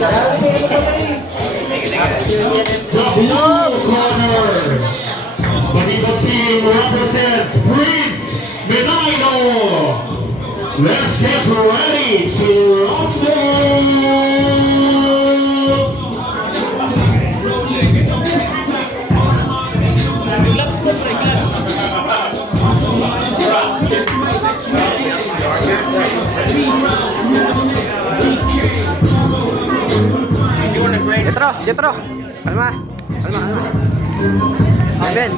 The blue corner. Balibo team represents Prince Benigno. Let's get ready to rumble. Jetro, Alma. Ben.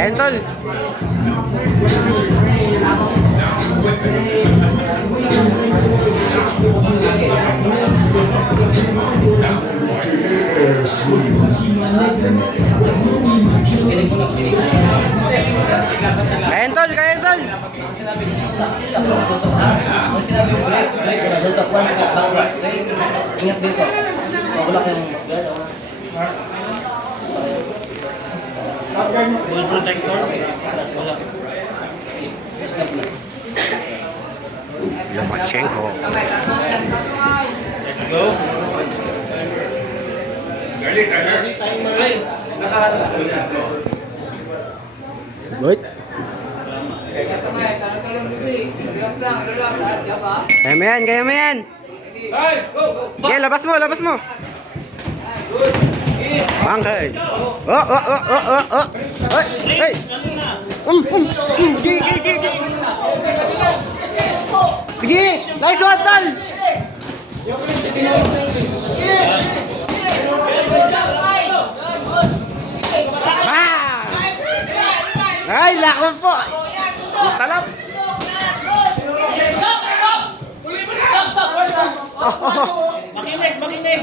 Entol. Kaentol. Ang sinabi mo, dito, once ka back, ingat dito. Makulak yung ball protector. Lomachenko. Let's go. Early timer. Good. Kaya mo yan. Okay, labas mo. Bangkay. Oh. Hey. Sige. Sige, nice one, Tal. Ay, lakon po. Talap. Makinig.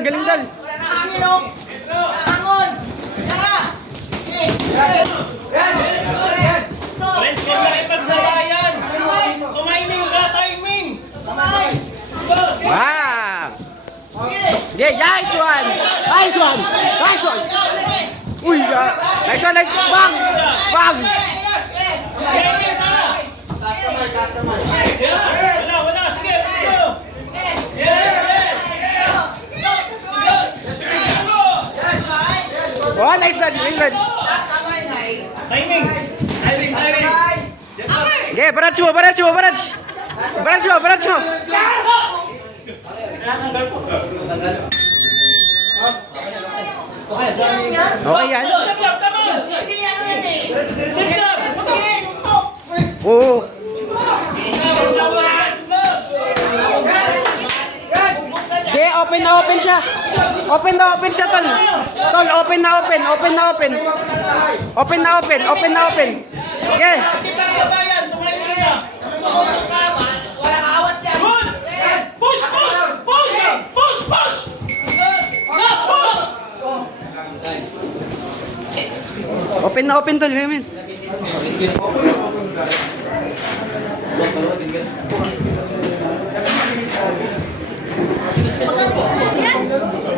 Galing tal. Friends, huwag na ipagsabayan. Kumaining ka, timing. Wow. Yeah, nice one. Uy, nice one. Bang. Wala. Sige, let's go. Oh, nice one. Timing. Okay, Baraj mo. Okay yan. Tama. Good job. Oo. Okay, open siya. Open siya, Tol, open na open. Okay. Ipagsabayan, tumaining ka. Good. Push. Open na open, Tol. Amen.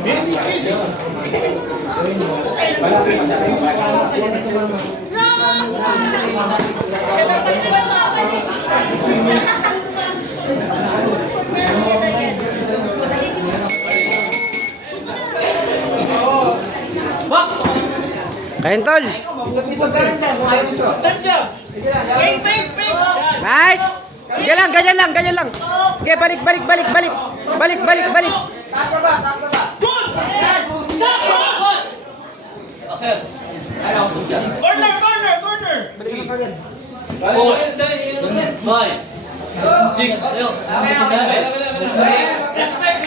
Busy. Kain, Tol. Step job. Paint. Nice. Ganyan lang. Okay, balik. Good. Corner. 4, 5, 6, 7. Respect.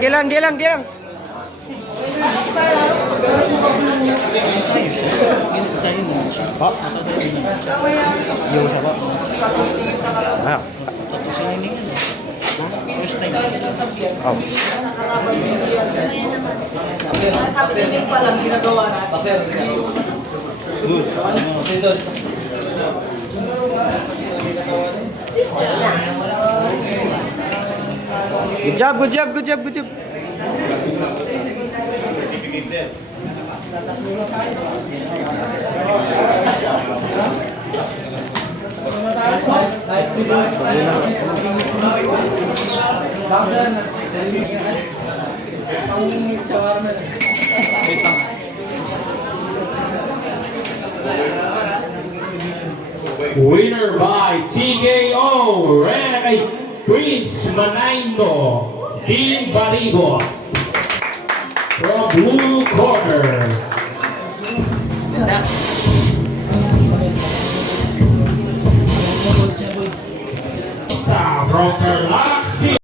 Gilang. Sa'yo naman siya. Po? Yung siya po. Ah. Tapos siya yung ningin. First time. Oh. Sa training pa lang ginagawa natin. Good. Good job, good job, good job, good job. Winner by TKO, Prince Manayno, Team Balibo. From blue corner. From Carolina.